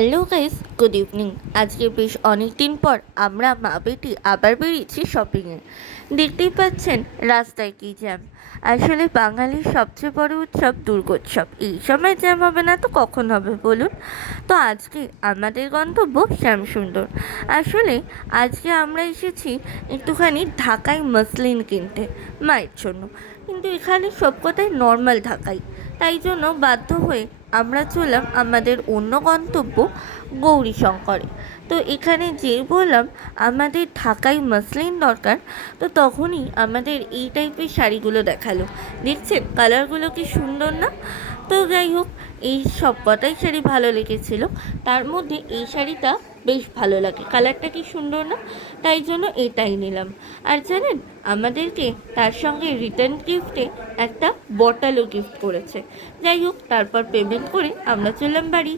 Hello guys, good evening. আজকে বেশ অনেক দিন পর আমরা মা বেটি আবার বেরিয়েছি শপিংয়ে। দেখতেই পাচ্ছেন রাস্তায় কি জ্যাম। আসলে বাঙালির সবচেয়ে বড় উৎসব দুর্গোৎসব, এই সময় জ্যাম হবে না তো কখন হবে বলুন। তো আজকে আমাদের গন্তব্য শ্যামসুন্দর। আসলে আজকে আমরা এসেছি একটুখানি ঢাকাই মসলিন কিনতে মায়ের জন্য, কিন্তু এখানে সব কথাই নর্মাল ঢাকাই, তাই জন্য বাধ্য হয়ে আমরা চললাম আমাদের অন্য গন্তব্য গৌরীশঙ্করে। তো এখানে যেই বললাম আমাদের ঢাকাই মসলিন দরকার, তো তখনই আমাদের এই টাইপের শাড়িগুলো দেখালো। দেখছেন কালারগুলো কি সুন্দর না? তো যাই হোক, এই সব কটাই শাড়ি ভালো লেগেছিল, তার মধ্যে এই শাড়িটা বেশ ভালো লাগে, কালারটা কি সুন্দর না, তাই জন্য এটাই নিলাম। আর জানেন, আমাদেরকে তার সঙ্গে রিটার্ন গিফটে একটা বটলও গিফট করেছে। যাই হোক, তারপর পেমেন্ট করে আমরা চললাম বাড়ি।